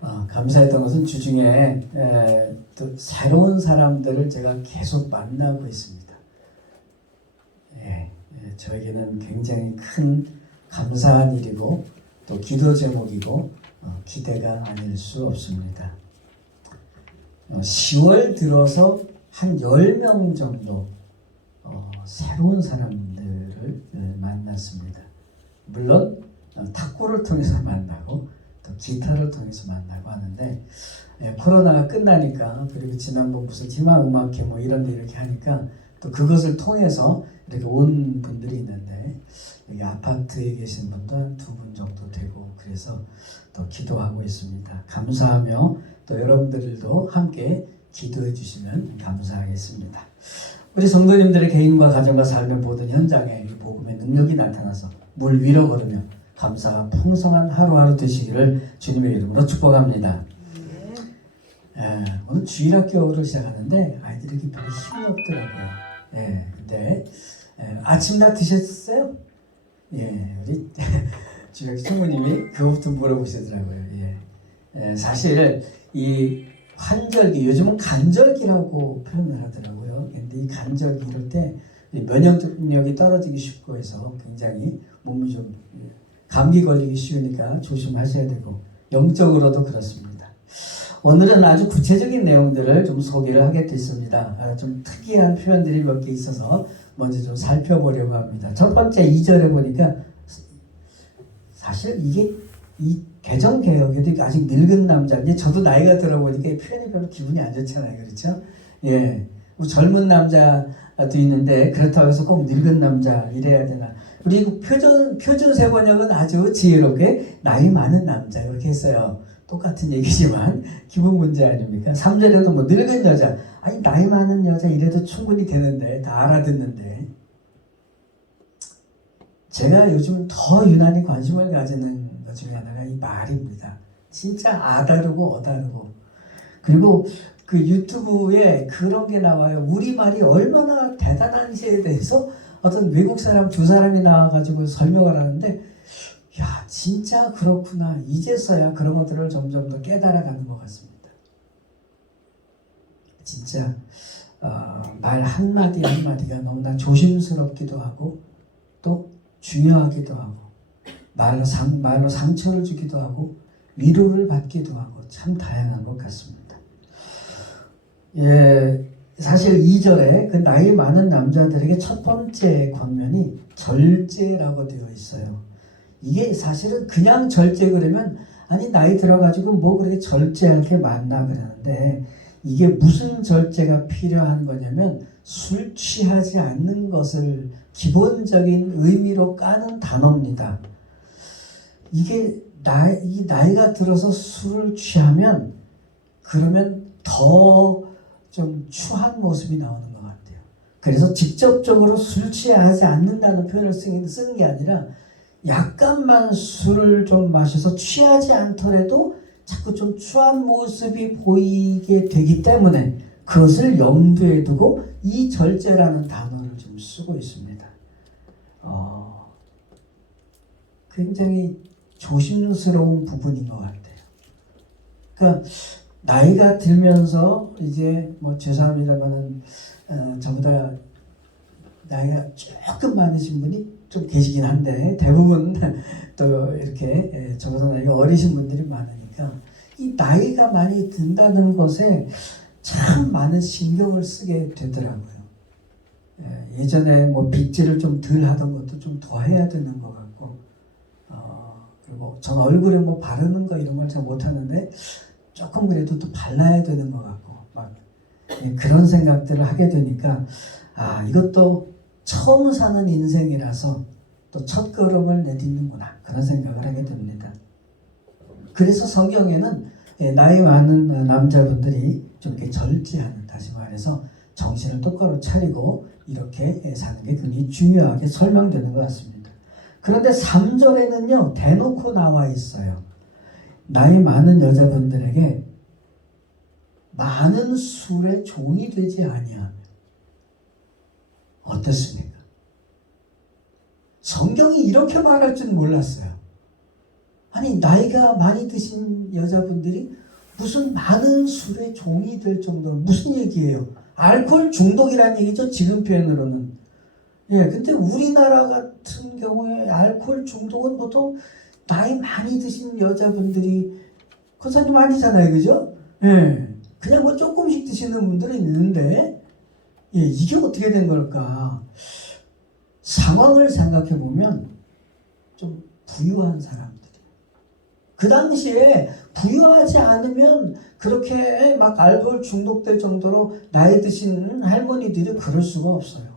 감사했던 것은 주중에 또 새로운 사람들을 제가 계속 만나고 있습니다. 저에게는 굉장히 큰 감사한 일이고 또 기도 제목이고 기대가 아닐 수 없습니다. 10월 들어서 한 10명 정도 새로운 사람들을 만났습니다. 물론 탁구를 통해서 만나고 또 기타를 통해서 만나고 하는데 코로나가 끝나니까 그리고 지난번 무슨 희망음악회 뭐 이런 데 이렇게 하니까 또 그것을 통해서 이렇게 온 분들이 있는데 여기 아파트에 계신 분도 한 2분 정도 되고 그래서 또 기도하고 있습니다. 감사하며 또 여러분들도 함께 기도해 주시면 감사하겠습니다. 우리 성도님들의 개인과 가정과 삶의 모든 현장에 이 복음의 능력이 나타나서 물 위로 걸으며 감사가 풍성한 하루하루 되시기를 주님의 이름으로 축복합니다. 오늘 주일학교를 시작하는데 아이들이 별로 힘이 없더라고요. 근데 아침 다 드셨어요? 우리 주일학교 총무님이 그것부터 물어보시더라고요. 사실 이 환절기, 요즘은 간절기라고 표현을 하더라고요. 근데 이 간절기 이럴 때 면역력이 떨어지기 쉽고 해서 굉장히 몸이 좀 감기 걸리기 쉬우니까 조심하셔야 되고 영적으로도 그렇습니다. 오늘은 아주 구체적인 내용들을 좀 소개를 하게 됐습니다. 좀 특이한 표현들이 몇 개 있어서 먼저 좀 살펴보려고 합니다. 첫 번째 2절에 보니까 사실 이게 이 개정개혁에도 아직 늙은 남자인데 저도 나이가 들어보니까 이 표현이 별로 기분이 안 좋잖아요. 그렇죠? 우리 젊은 남자도 있는데 그렇다고 해서 꼭 늙은 남자 이래야 되나. 그리고 표준 세번역은 아주 지혜롭게 나이 많은 남자 이렇게 했어요. 똑같은 얘기지만 기분 문제 아닙니까? 3절에도 뭐 늙은 여자, 아니 나이 많은 여자 이래도 충분히 되는데 다 알아듣는데 제가 요즘 더 유난히 관심을 가지는 것 중에 하나가 이 말입니다. 진짜 아다르고 어다르고 그리고 그 유튜브에 그런 게 나와요. 우리말이 얼마나 대단한지에 대해서 어떤 외국 사람 2사람이 나와가지고 설명을 하는데 야 진짜 그렇구나. 이제서야 그런 것들을 점점 더 깨달아가는 것 같습니다. 진짜 말 한마디 한마디가 너무나 조심스럽기도 하고 또 중요하기도 하고 말로 상처를 주기도 하고 위로를 받기도 하고 참 다양한 것 같습니다. 사실 2절에 그 나이 많은 남자들에게 첫 번째 권면이 절제라고 되어 있어요. 이게 사실은 그냥 절제 그러면 아니 나이 들어가지고 뭐 그렇게 절제할 게 많나 그러는데 이게 무슨 절제가 필요한 거냐면 술 취하지 않는 것을 기본적인 의미로 까는 단어입니다. 이게 이 나이가 들어서 술을 취하면 그러면 더 좀 추한 모습이 나오는 것 같아요. 그래서 직접적으로 술 취하지 않는다는 표현을 쓰는 게 아니라 약간만 술을 좀 마셔서 취하지 않더라도 자꾸 좀 추한 모습이 보이게 되기 때문에 그것을 염두에 두고 이 절제라는 단어를 좀 쓰고 있습니다. 굉장히 조심스러운 부분인 것 같아요. 그러니까 나이가 들면서 이제 뭐 죄송합니다만은 저보다 나이가 조금 많으신 분이 좀 계시긴 한데 대부분 또 이렇게 저보다 나이가 어리신 분들이 많으니까 이 나이가 많이 든다는 것에 참 많은 신경을 쓰게 되더라고요. 예전에 뭐 빗질을 좀 덜 하던 것도 좀 더 해야 되는 것 같고 그리고 전 얼굴에 뭐 바르는 거 이런 걸 잘 못하는데 조금 그래도 또 발라야 되는 것 같고 막 그런 생각들을 하게 되니까 이것도 처음 사는 인생이라서 또 첫 걸음을 내딛는구나 그런 생각을 하게 됩니다. 그래서 성경에는 나이 많은 남자분들이 좀 이렇게 절제하는, 다시 말해서 정신을 똑바로 차리고 이렇게 사는 게 굉장히 중요하게 설명되는 것 같습니다. 그런데 3절에는요 대놓고 나와 있어요. 나이 많은 여자분들에게 많은 술의 종이 되지 아니하며. 어떻습니까? 성경이 이렇게 말할 줄 몰랐어요. 아니 나이가 많이 드신 드신 여자분들이 무슨 많은 술의 종이 될 정도로 무슨 얘기예요? 알코올 중독이라는 얘기죠. 지금 표현으로는. 예, 근데 우리나라 같은 경우에 알코올 중독은 보통 나이 많이 드신 여자분들이 권사님 아니잖아요, 그죠? 예, 그냥 뭐 조금씩 드시는 분들은 있는데, 예, 이게 어떻게 된 걸까? 상황을 생각해 보면 좀 부유한 사람들이. 그 당시에 부유하지 않으면 그렇게 막 알코올 중독될 정도로 나이 드신 할머니들이 그럴 수가 없어요.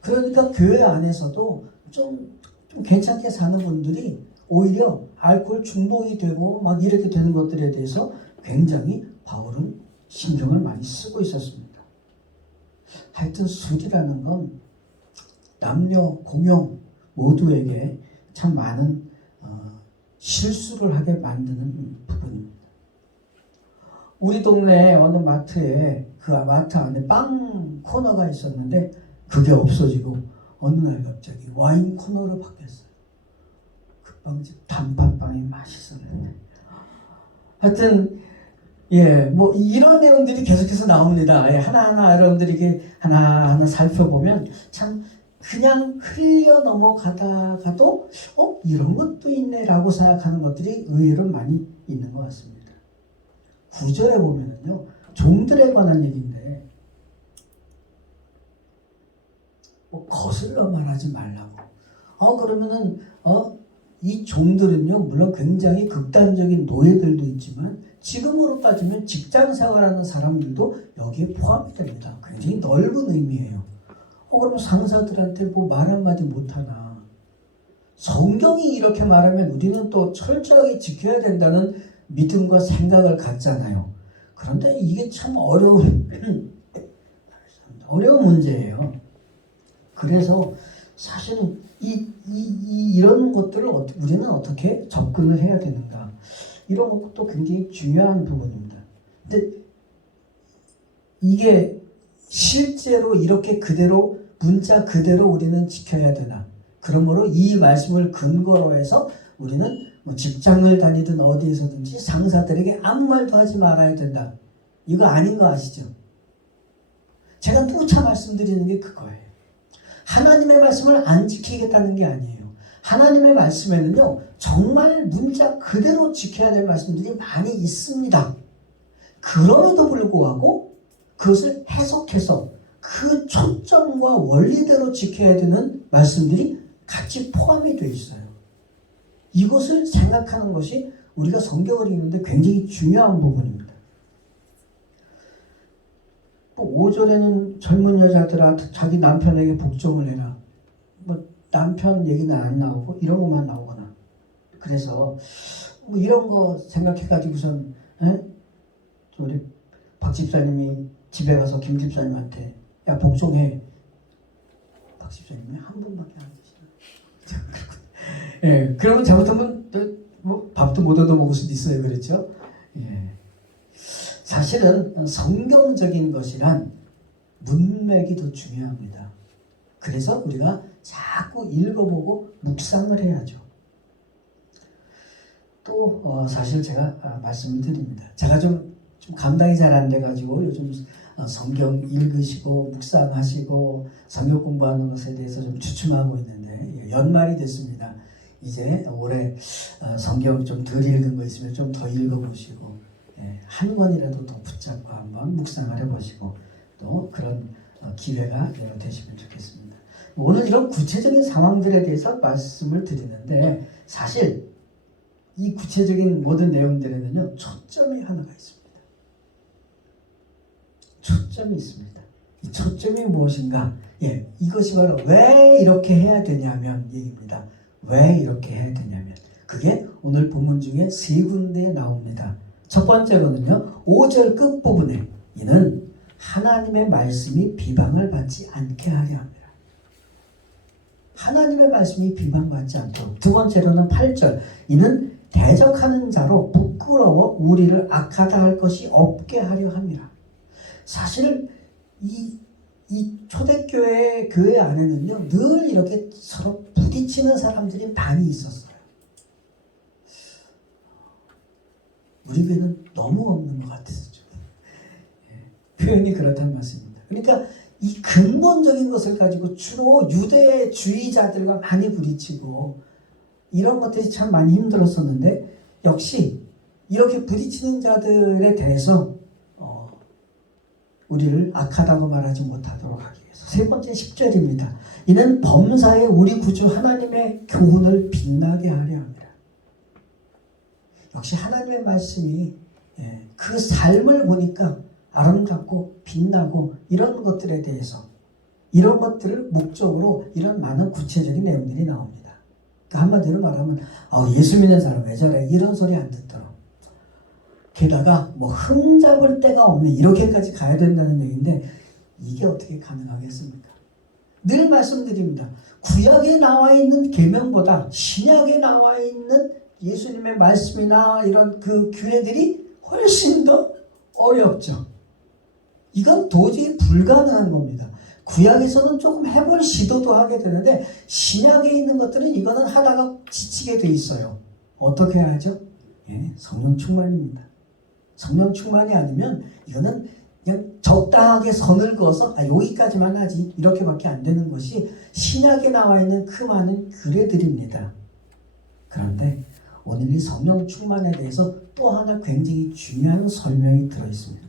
그러니까 교회 안에서도 좀 괜찮게 사는 분들이 오히려 알코올 중독이 되고 막 이렇게 되는 것들에 대해서 굉장히 바울은 신경을 많이 쓰고 있었습니다. 하여튼 술이라는 건 남녀 공용 모두에게 참 많은 실수를 하게 만드는 부분입니다. 우리 동네 어느 마트에 그 마트 안에 빵 코너가 있었는데 그게 없어지고 어느 날 갑자기 와인 코너로 바뀌었어요. 그 빵집 단팥빵이 맛있었는데. 하여튼 예, 뭐 이런 내용들이 계속해서 나옵니다. 예, 하나하나 여러분들이 이게 하나하나 살펴보면 참 그냥 흘려 넘어가다가도 이런 것도 있네라고 생각하는 것들이 의외로 많이 있는 것 같습니다. 9절에 보면은요, 종들에 관한 얘기인데 뭐 거슬러 말하지 말라고. 그러면은 이 종들은요, 물론 굉장히 극단적인 노예들도 있지만 지금으로 따지면 직장 생활하는 사람들도 여기에 포함이 됩니다. 굉장히 넓은 의미예요. 그러면 상사들한테 뭐 말 한마디 못하나. 성경이 이렇게 말하면 우리는 또 철저하게 지켜야 된다는 믿음과 생각을 갖잖아요. 그런데 이게 참 어려운 문제예요. 그래서 사실은 이런 것들을 우리는 어떻게 접근을 해야 되는가. 이런 것도 굉장히 중요한 부분입니다. 근데 이게 실제로 이렇게 그대로 문자 그대로 우리는 지켜야 되나? 그러므로 이 말씀을 근거로 해서 우리는 뭐 직장을 다니든 어디에서든지 상사들에게 아무 말도 하지 말아야 된다. 이거 아닌 거 아시죠? 제가 누차 말씀드리는 게 그거예요. 하나님의 말씀을 안 지키겠다는 게 아니에요. 하나님의 말씀에는요, 정말 문자 그대로 지켜야 될 말씀들이 많이 있습니다. 그럼에도 불구하고 그것을 해석해서 그 초점과 원리대로 지켜야 되는 말씀들이 같이 포함이 되어 있어요. 이것을 생각하는 것이 우리가 성경을 읽는데 굉장히 중요한 부분입니다. 또 5절에는 젊은 여자들아 자기 남편에게 복종을 해라. 뭐 남편 얘기는 안 나오고 이런 것만 나오거나. 그래서 뭐 이런 거 생각해가지고선 우리 박 집사님이 집에 가서 김 집사님한테 야 복종해. 박 집사님이 한 번밖에 안 계시나. 예, 그러면 잘못하면 뭐 밥도 못 얻어 먹을 수도 있어요, 그렇죠? 예. 사실은 성경적인 것이란 문맥이 더 중요합니다. 그래서 우리가 자꾸 읽어보고 묵상을 해야죠. 또 사실 제가 말씀을 드립니다. 제가 좀 감당이 잘 안 돼가지고 요즘 성경 읽으시고 묵상하시고 성경 공부하는 것에 대해서 좀 주춤하고 있는데 연말이 됐습니다. 이제 올해 성경 좀 덜 읽은 거 있으면 좀 더 읽어보시고 한 권이라도 더 붙잡고 한번 묵상을 해보시고 또 그런 기회가 되시면 좋겠습니다. 오늘 이런 구체적인 상황들에 대해서 말씀을 드리는데 사실 이 구체적인 모든 내용들에는요 초점이 하나가 있습니다. 초점이 있습니다. 이 초점이 무엇인가? 이것이 바로 왜 이렇게 해야 되냐면 얘기입니다. 왜 이렇게 해야 되냐면 그게 오늘 본문 중에 세 군데에 나옵니다. 첫 번째로는요 5절 끝부분에 이는 하나님의 말씀이 비방을 받지 않게 하려 합니다. 하나님의 말씀이 비방받지 않도록. 두 번째로는 8절 이는 대적하는 자로 부끄러워 우리를 악하다 할 것이 없게 하려 합니다. 사실 이 초대교회 교회 안에는요 늘 이렇게 서로 부딪히는 사람들이 많이 있었어요. 우리 교회는 너무 없는 것 같아서 좀 표현이 그렇다는 말씀입니다. 그러니까 이 근본적인 것을 가지고 주로 유대주의자들과 많이 부딪히고 이런 것들이 참 많이 힘들었었는데, 역시 이렇게 부딪히는 자들에 대해서 우리를 악하다고 말하지 못하도록 하기 위해서 세 번째 10절입니다. 이는 범사에 우리 구주 하나님의 교훈을 빛나게 하려 합니다. 역시 하나님의 말씀이 그 삶을 보니까 아름답고 빛나고 이런 것들에 대해서, 이런 것들을 목적으로 이런 많은 구체적인 내용들이 나옵니다. 그러니까 한마디로 말하면 예수 믿는 사람 왜 저래? 이런 소리 안 듣도록. 게다가 뭐 흠잡을 데가 없는 이렇게까지 가야 된다는 얘기인데, 이게 어떻게 가능하겠습니까? 늘 말씀드립니다. 구약에 나와 있는 계명보다 신약에 나와 있는 예수님의 말씀이나 이런 그 규례들이 훨씬 더 어렵죠. 이건 도저히 불가능한 겁니다. 구약에서는 조금 해볼 시도도 하게 되는데, 신약에 있는 것들은 이거는 하다가 지치게 돼 있어요. 어떻게 하죠? 성령 충만입니다. 성령 충만이 아니면 이거는 그냥 적당하게 선을 그어서 여기까지만 하지 이렇게밖에 안 되는 것이 신약에 나와 있는 그 많은 규례들입니다. 그런데 오늘 이 성령 충만에 대해서 또 하나 굉장히 중요한 설명이 들어있습니다.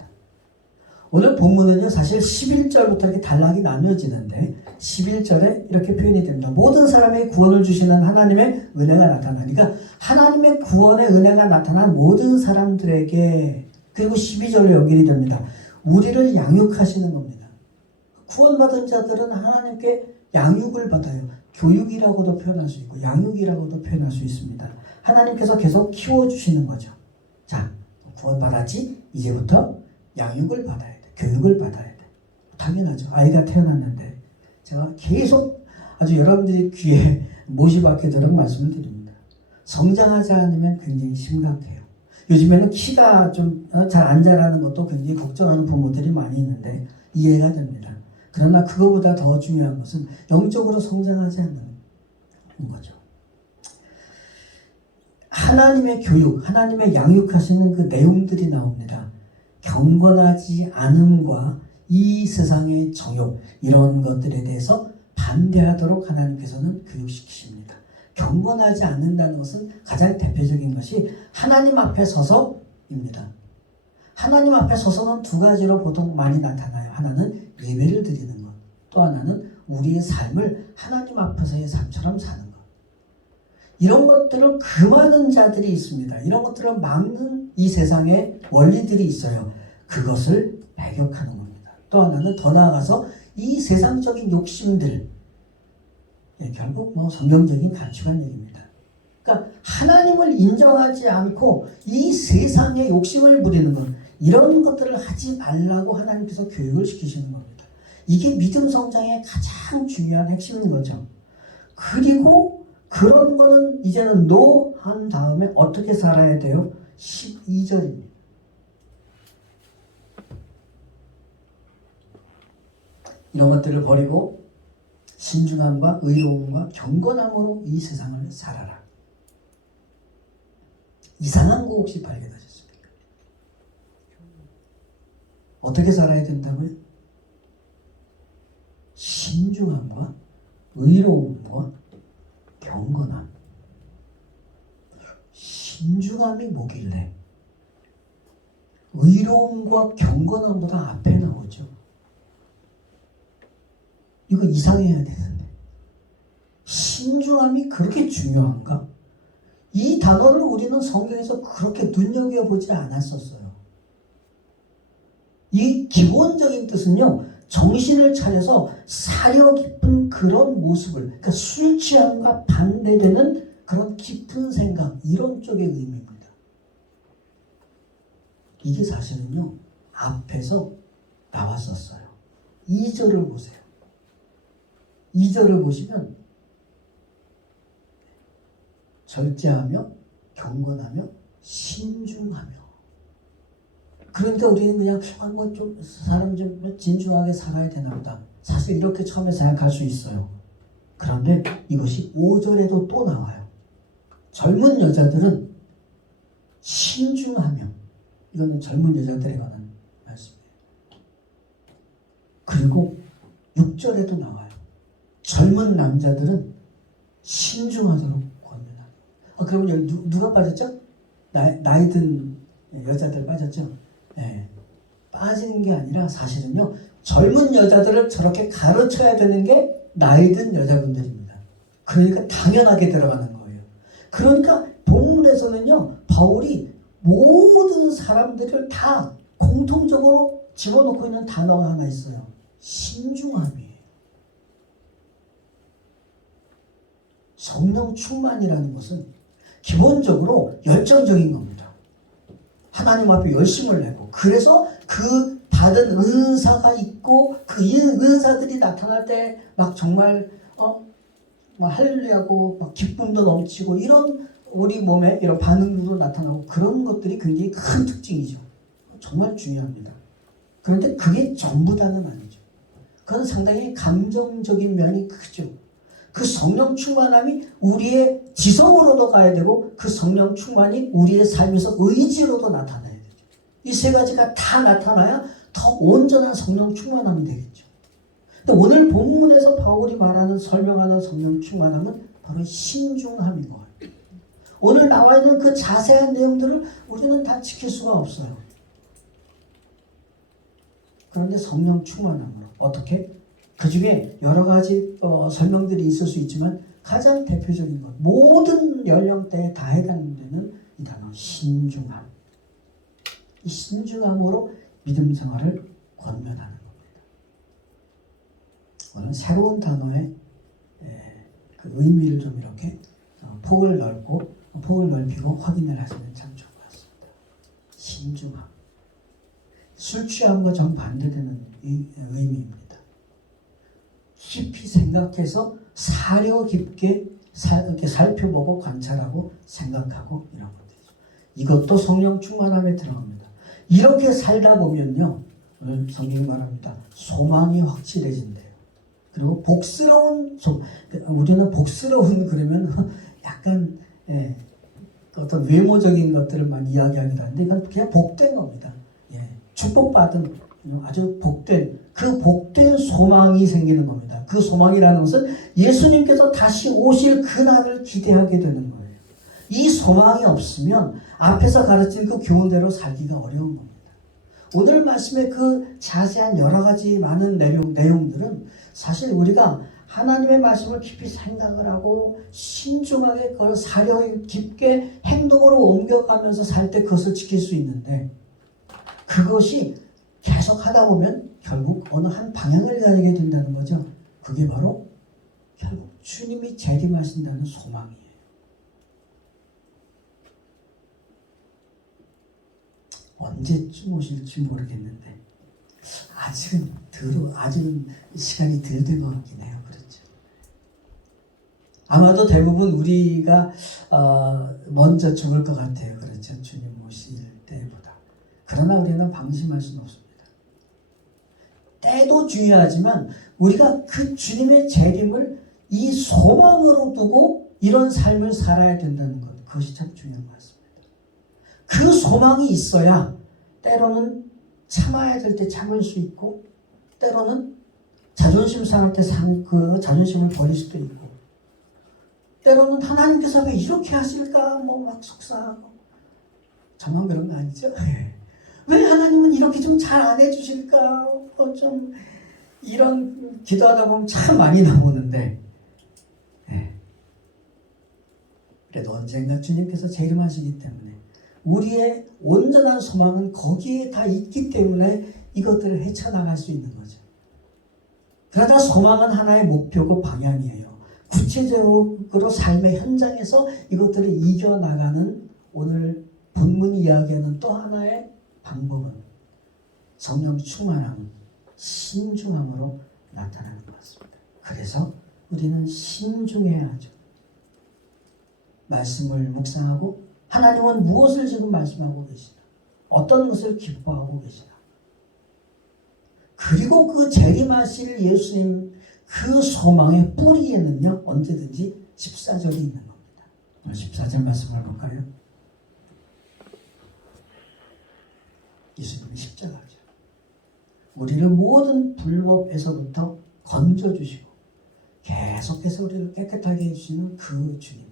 오늘 본문은요, 사실 11절부터 이렇게 단락이 나뉘어지는데 11절에 이렇게 표현이 됩니다. 모든 사람에게 구원을 주시는 하나님의 은혜가 나타나니까 하나님의 구원의 은혜가 나타난 모든 사람들에게, 그리고 12절로 연결이 됩니다. 우리를 양육하시는 겁니다. 구원받은 자들은 하나님께 양육을 받아요. 교육이라고도 표현할 수 있고 양육이라고도 표현할 수 있습니다. 하나님께서 계속 키워주시는 거죠. 자, 구원받았지? 이제부터 양육을 받아야 돼. 교육을 받아야 돼. 당연하죠. 아이가 태어났는데 제가 계속 아주 여러분들이 귀에 못이 박히도록 말씀을 드립니다. 성장하지 않으면 굉장히 심각해요. 요즘에는 키가 좀 잘 안 자라는 것도 굉장히 걱정하는 부모들이 많이 있는데 이해가 됩니다. 그러나 그거보다 더 중요한 것은 영적으로 성장하지 않는 거죠. 하나님의 교육, 하나님의 양육하시는 그 내용들이 나옵니다. 경건하지 않음과 이 세상의 정욕, 이런 것들에 대해서 반대하도록 하나님께서는 교육시키십니다. 경건하지 않는다는 것은 가장 대표적인 것이 하나님 앞에 서서입니다. 하나님 앞에 서서는 두 가지로 보통 많이 나타나요. 하나는 예배를 드리는 것, 또 하나는 우리의 삶을 하나님 앞에서의 삶처럼 사는 것. 이런 것들을 금하는 자들이 있습니다. 이런 것들을 막는 이 세상에 원리들이 있어요. 그것을 배격하는 겁니다. 또 하나는 더 나아가서 이 세상적인 욕심들, 결국 성경적인 가치관 얘기입니다. 그러니까 하나님을 인정하지 않고 이 세상에 욕심을 부리는 것, 이런 것들을 하지 말라고 하나님께서 교육을 시키시는 겁니다. 이게 믿음 성장의 가장 중요한 핵심인 거죠. 그리고 그런 거는 이제는 노 한 다음에 어떻게 살아야 돼요? 12절입니다. 이런 것들을 버리고 신중함과 의로움과 경건함으로 이 세상을 살아라. 이상한 거 혹시 발견하셨습니까? 어떻게 살아야 된다고요? 신중함과 의로움과 경건함. 신중함이 뭐길래 의로움과 경건함보다 앞에 나오죠? 이거 이상해야 되는데. 신중함이 그렇게 중요한가? 이 단어를 우리는 성경에서 그렇게 눈여겨보지 않았었어요. 이 기본적인 뜻은요, 정신을 차려서 사려 깊은 그런 모습을, 그러니까 술 취함과 반대되는 그런 깊은 생각, 이런 쪽의 의미입니다. 이게 사실은요, 앞에서 나왔었어요. 2절을 보세요. 2절을 보시면 절제하며 경건하며 신중하며. 그러니까 우리는 그냥 좀 사람 좀 진중하게 살아야 되나 보다. 사실 이렇게 처음에 생각할 수 있어요. 그런데 이것이 5절에도 또 나와요. 젊은 여자들은 신중하며 이거는 젊은 여자들에 관한 말씀이에요. 그리고 6절에도 나와요. 젊은 남자들은 신중하도록 권면합니다. 그러면 여기 누가 빠졌죠? 나이 든 여자들 빠졌죠? 네. 빠지는 게 아니라 사실은요, 젊은 여자들을 저렇게 가르쳐야 되는 게 나이 든 여자분들입니다. 그러니까 당연하게 들어가는 거예요. 그러니까 본문에서는요, 바울이 모든 사람들을 다 공통적으로 집어넣고 있는 단어가 하나 있어요. 신중함이에요. 성령 충만이라는 것은 기본적으로 열정적인 겁니다. 하나님 앞에 열심을 내고, 그래서 그 받은 은사가 있고, 그 은사들이 나타날 때 막 정말 막 할렐루야고 막 기쁨도 넘치고, 이런 우리 몸에 이런 반응도 나타나고, 그런 것들이 굉장히 큰 특징이죠. 정말 중요합니다. 그런데 그게 전부다는 아니죠. 그건 상당히 감정적인 면이 크죠. 그 성령 충만함이 우리의 지성으로도 가야 되고, 그 성령 충만이 우리의 삶에서 의지로도 나타나야 되죠. 이 세 가지가 다 나타나야 더 온전한 성령 충만함이 되겠죠. 근데 오늘 본문에서 바울이 말하는, 설명하는 성령 충만함은 바로 신중함인 것 같아요. 오늘 나와 있는 그 자세한 내용들을 우리는 다 지킬 수가 없어요. 그런데 성령 충만함으로 어떻게? 그 중에 여러 가지 설명들이 있을 수 있지만, 가장 대표적인 것, 모든 연령대에 다 해당되는 이 단어, 신중함. 이 신중함으로 믿음 생활을 권면하는 겁니다. 오늘 새로운 단어의 그 의미를 좀 이렇게 폭을 넓히고 확인을 하시면 참 좋을 것 같습니다. 신중함. 술 취함과 정반대되는 의미입니다. 깊이 생각해서 사려 깊게 이렇게 살펴보고 관찰하고 생각하고 이런 것들이죠. 이것도 성령 충만함에 들어갑니다. 이렇게 살다 보면요, 오늘 성경이 말합니다. 소망이 확실해진대요. 그리고 복스러운 우리는 복스러운 그러면 약간 어떤 외모적인 것들만 이야기하기도 하는데, 이건 그냥 복된 겁니다. 축복받은 아주 그 복된 소망이 생기는 겁니다. 그 소망이라는 것은 예수님께서 다시 오실 그날을 기대하게 되는 거예요. 이 소망이 없으면 앞에서 가르친 그 교훈대로 살기가 어려운 겁니다. 오늘 말씀의 그 자세한 여러 가지 많은 내용들은 사실 우리가 하나님의 말씀을 깊이 생각을 하고 신중하게 그걸 사려 깊게 행동으로 옮겨가면서 살 때 그것을 지킬 수 있는데, 그것이 계속 하다 보면 결국 어느 한 방향을 가지게 된다는 거죠. 그게 바로 결국 주님이 재림하신다는 소망이에요. 언제쯤 오실지 모르겠는데 아직은 시간이 덜 된 것 같긴 해요. 그렇죠. 아마도 대부분 우리가 먼저 죽을 것 같아요. 그렇죠. 주님 오실 때보다. 그러나 우리는 방심할 수는 없습니다. 때도 중요하지만 우리가 그 주님의 재림을 이 소망으로 두고 이런 삶을 살아야 된다는 것, 그것이 참 중요한 것 같습니다. 그 소망이 있어야 때로는 참아야 될 때 참을 수 있고, 때로는 자존심 상할 때 그 자존심을 버릴 수도 있고, 때로는 하나님께서 왜 이렇게 하실까 막 속상하고. 저만 그런 거 아니죠? 왜 하나님은 이렇게 좀 잘 안 해주실까? 좀 이런 기도하다 보면 참 많이 나오는데, 그래도 언젠가 주님께서 재림하시기 때문에 우리의 온전한 소망은 거기에 다 있기 때문에 이것들을 헤쳐나갈 수 있는 거죠. 그러나 소망은 하나의 목표고 방향이에요. 구체적으로 삶의 현장에서 이것들을 이겨나가는 오늘 본문이 이야기하는 또 하나의 방법은 성령 충만함, 신중함으로 나타나는 것 같습니다. 그래서 우리는 신중해야 하죠. 말씀을 묵상하고 하나님은 무엇을 지금 말씀하고 계시나? 어떤 것을 기뻐하고 계시나? 그리고 그 재림하실 예수님 그 소망의 뿌리에는요, 언제든지 14절이 있는 겁니다. 14절 말씀을 볼까요? 예수님의 십자가죠. 우리를 모든 불법에서부터 건져주시고 계속해서 우리를 깨끗하게 해주시는 그 주님,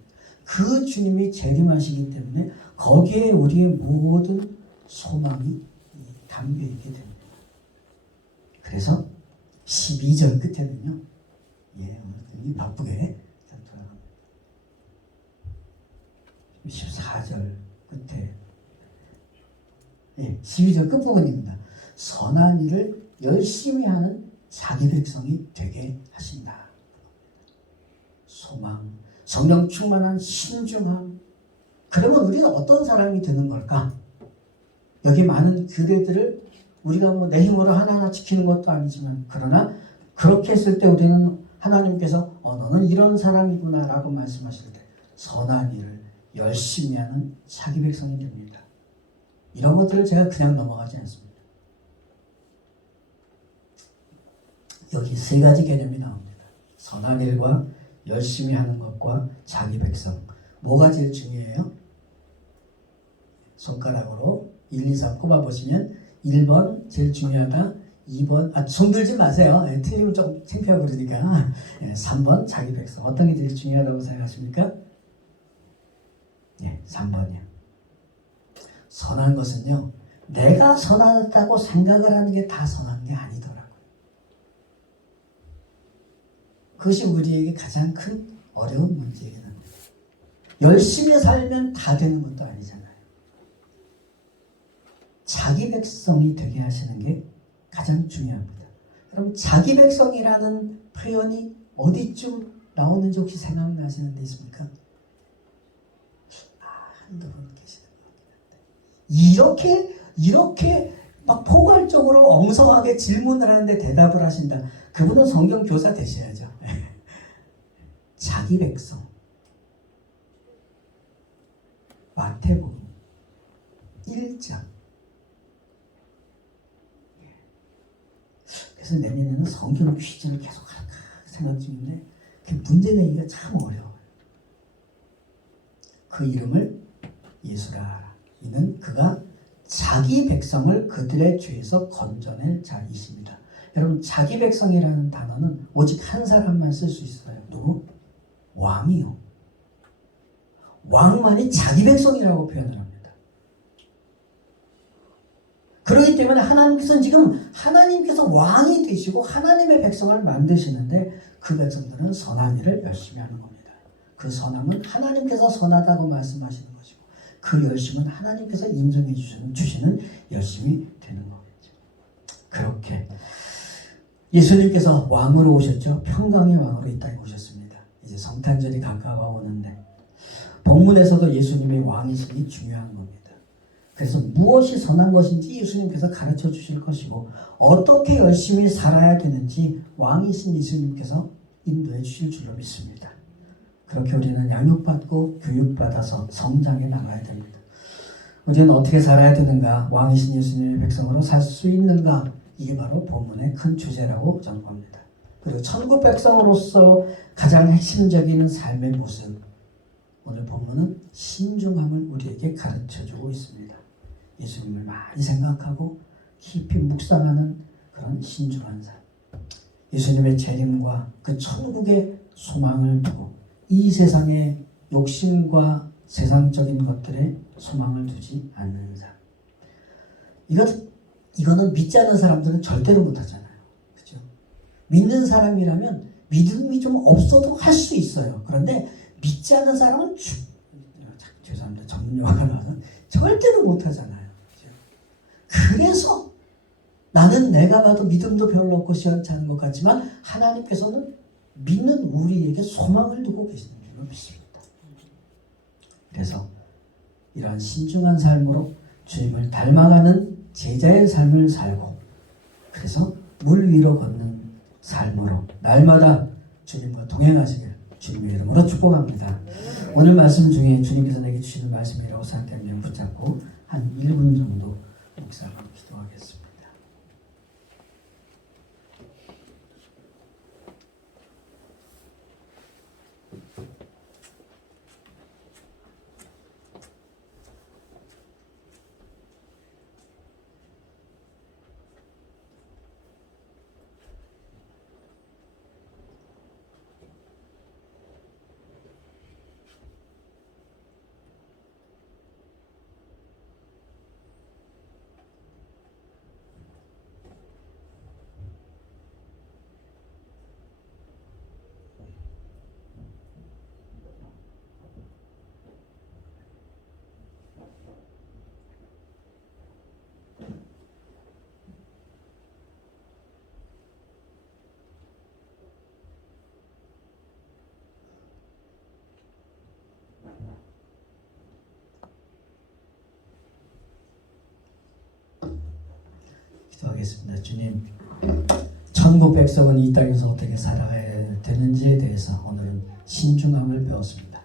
그 주님이 재림하시기 때문에 거기에 우리의 모든 소망이 담겨있게 됩니다. 그래서 12절 끝에는요, 오늘 굉장히 바쁘게 돌아갑니다. 14절 끝에 12절 끝부분입니다. 선한 일을 열심히 하는 자기 백성이 되게 하신다. 소망, 성령 충만한 신중함. 그러면 우리는 어떤 사람이 되는 걸까? 여기 많은 규례들을 우리가 내 힘으로 하나하나 지키는 것도 아니지만, 그러나 그렇게 했을 때 우리는 하나님께서 너는 이런 사람이구나 라고 말씀하실 때 선한 일을 열심히 하는 자기 백성이 됩니다. 이런 것들을 제가 그냥 넘어가지 않습니다. 여기 세 가지 개념이 나옵니다. 선한 일과 열심히 하는 것과 자기 백성. 뭐가 제일 중요해요? 손가락으로 1, 2, 3 꼽아보시면 1번 제일 중요하다. 2번 손 들지 마세요. 틀리면 좀 창피하고 그러니까. 3번 자기 백성. 어떤 게 제일 중요하다고 생각하십니까? 3번이요. 선한 것은요, 내가 선하다고 생각을 하는 게 다 선한 게 아니더라고요. 그것이 우리에게 가장 큰 어려운 문제이긴 합니다. 열심히 살면 다 되는 것도 아니잖아요. 자기 백성이 되게 하시는 게 가장 중요합니다. 여러분, 자기 백성이라는 표현이 어디쯤 나오는지 혹시 생각나시는 데 있습니까? 한두 분 계시는 것 같긴 한데, 이렇게 막 포괄적으로 엉성하게 질문을 하는데 대답을 하신다. 그분은 성경 교사 되셔야죠. 자기 백성. 마태복음 1장. 그래서 내년에는 성경 퀴즈를 계속 할까 생각 중인데 그 문제 내기가 참 어려워요. 그 이름을 예수라 하라. 이는 그가 자기 백성을 그들의 죄에서 건져낼 자이십니다. 여러분, 자기 백성이라는 단어는 오직 한 사람만 쓸 수 있어요. 누구? 왕이요. 왕만이 자기 백성이라고 표현을 합니다. 그렇기 때문에 하나님께서는 지금 하나님께서 왕이 되시고 하나님의 백성을 만드시는데 그 백성들은 선한 일을 열심히 하는 겁니다. 그 선함은 하나님께서 선하다고 말씀하시는 것이고 그 열심은 하나님께서 인정해 주시는 열심이 되는 거겠죠. 그렇게 예수님께서 왕으로 오셨죠. 평강의 왕으로 이 땅에 오셨습니다. 이제 성탄절이 가까워 오는데 본문에서도 예수님의 왕이심이 중요한 겁니다. 그래서 무엇이 선한 것인지 예수님께서 가르쳐 주실 것이고 어떻게 열심히 살아야 되는지 왕이신 예수님께서 인도해 주실 줄로 믿습니다. 그렇게 우리는 양육받고 교육받아서 성장해 나가야 됩니다. 우리는 어떻게 살아야 되는가? 왕이신 예수님의 백성으로 살 수 있는가? 이게 바로 본문의 큰 주제라고 저는 봅니다. 그리고 천국 백성으로서 가장 핵심적인 삶의 모습, 오늘 본문은 신중함을 우리에게 가르쳐주고 있습니다. 예수님을 많이 생각하고 깊이 묵상하는 그런 신중한 삶. 예수님의 재림과 그 천국의 소망을 두고 이 세상의 욕심과 세상적인 것들에 소망을 두지 않는 삶. 이거는 믿지 않는 사람들은 절대로 못하잖아요. 그렇죠? 믿는 사람이라면 믿음이 좀 없어도 할 수 있어요. 그런데 믿지 않는 사람은 죄송합니다. 전문 용어가 나와서 절대로 못하잖아요. 그래서 나는 내가 봐도 믿음도 별로 없고 시원치 않은 것 같지만 하나님께서는 믿는 우리에게 소망을 두고 계시는 줄로 믿습니다. 그래서 이러한 신중한 삶으로 주님을 닮아가는 제자의 삶을 살고 그래서 물 위로 걷는 삶으로 날마다 주님과 동행하시길 주님의 이름으로 축복합니다. 오늘 말씀 중에 주님께서 내게 주시는 말씀이라고 생각되면 붙잡고 한 1분 정도 묵상하고 기도하겠습니다. 기도하겠습니다. 주님, 천국 백성은 이 땅에서 어떻게 살아가야 되는지에 대해서 오늘은 신중함을 배웠습니다.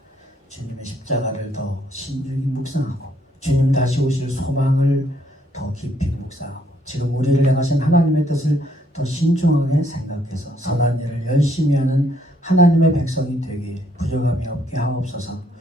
주님의 십자가를 더 신중히 묵상하고 주님 다시 오실 소망을 더 깊이 묵상하고 지금 우리를 향하신 하나님의 뜻을 더 신중하게 생각해서 선한 일을 열심히 하는 하나님의 백성이 되기에 부족함이 없게 하옵소서.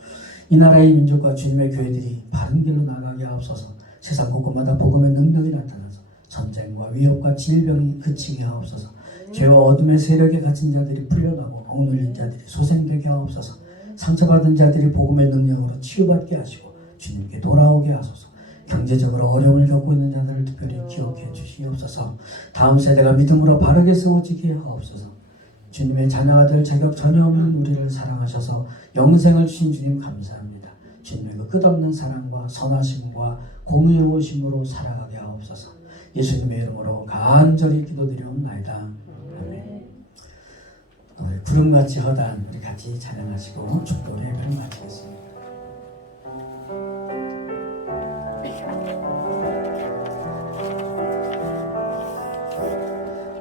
이 나라의 민족과 주님의 교회들이 바른 길로 나가게 하옵소서. 세상 곳곳마다 복음의 능력이 나타나서 전쟁과 위협과 질병이 그치게 하옵소서. 죄와 어둠의 세력에 갇힌 자들이 풀려나고 억눌린 자들이 소생되게 하옵소서. 상처받은 자들이 복음의 능력으로 치유받게 하시고 주님께 돌아오게 하소서. 경제적으로 어려움을 겪고 있는 자들을 특별히 기억해 주시옵소서. 다음 세대가 믿음으로 바르게 세워지게 하옵소서. 주님의 자녀아들 자격 전혀 없는 우리를 사랑하셔서 영생을 주신 주님 감사합니다. 주님의 그 끝없는 사랑과 선하심과 공의로우심으로 살아가게 하옵소서. 예수님의 이름으로 간절히 기도드리옵나이다. 아멘. 구름같이 허다한 우리 같이 찬양하시고 축도의 예배를 마치겠습니다.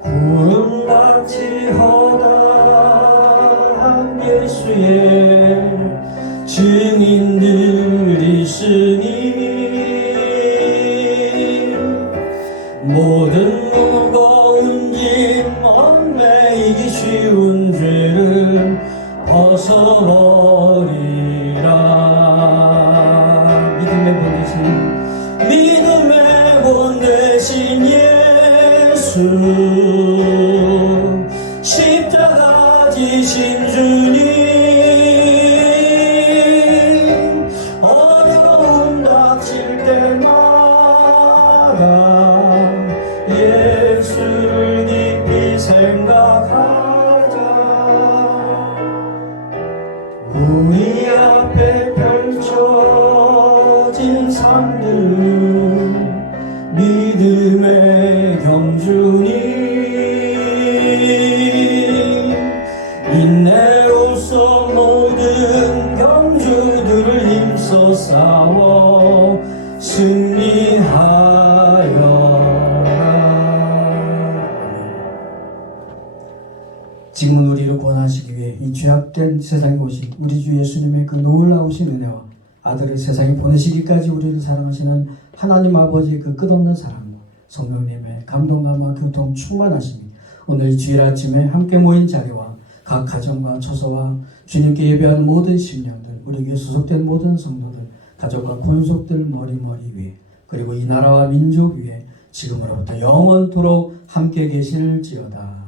구름같이 허다한 예수의 증인들이 있으니 모든 무거운 짐 얽매이기 쉬운 죄를 벗어버리라. 믿음의 본 대신 예수 십자가 지신 주님 어려움 닥칠 때마다 예수를 깊이 생각하자. 우리 앞에 펼쳐진 삶들 믿음의 경주니 인내로서 모든 경주들을 힘써 싸워 승리하여라. 지금은 우리를 구원하시기 위해 이 죄악된 세상에 오신 우리 주 예수님의 그 놀라우신 은혜와 아들을 세상에 보내시기까지 우리를 사랑하시는 하나님 아버지의 그 끝없는 사랑과 성령님의 감동감과 교통 충만하심이 오늘 주일 아침에 함께 모인 자리와 각 가정과 처소와 주님께 예배한 모든 심령들, 우리 교회 소속된 모든 성도들, 가족과 권속들 머리머리 위에 그리고 이 나라와 민족 위에 지금으로부터 영원토록 함께 계실지어다.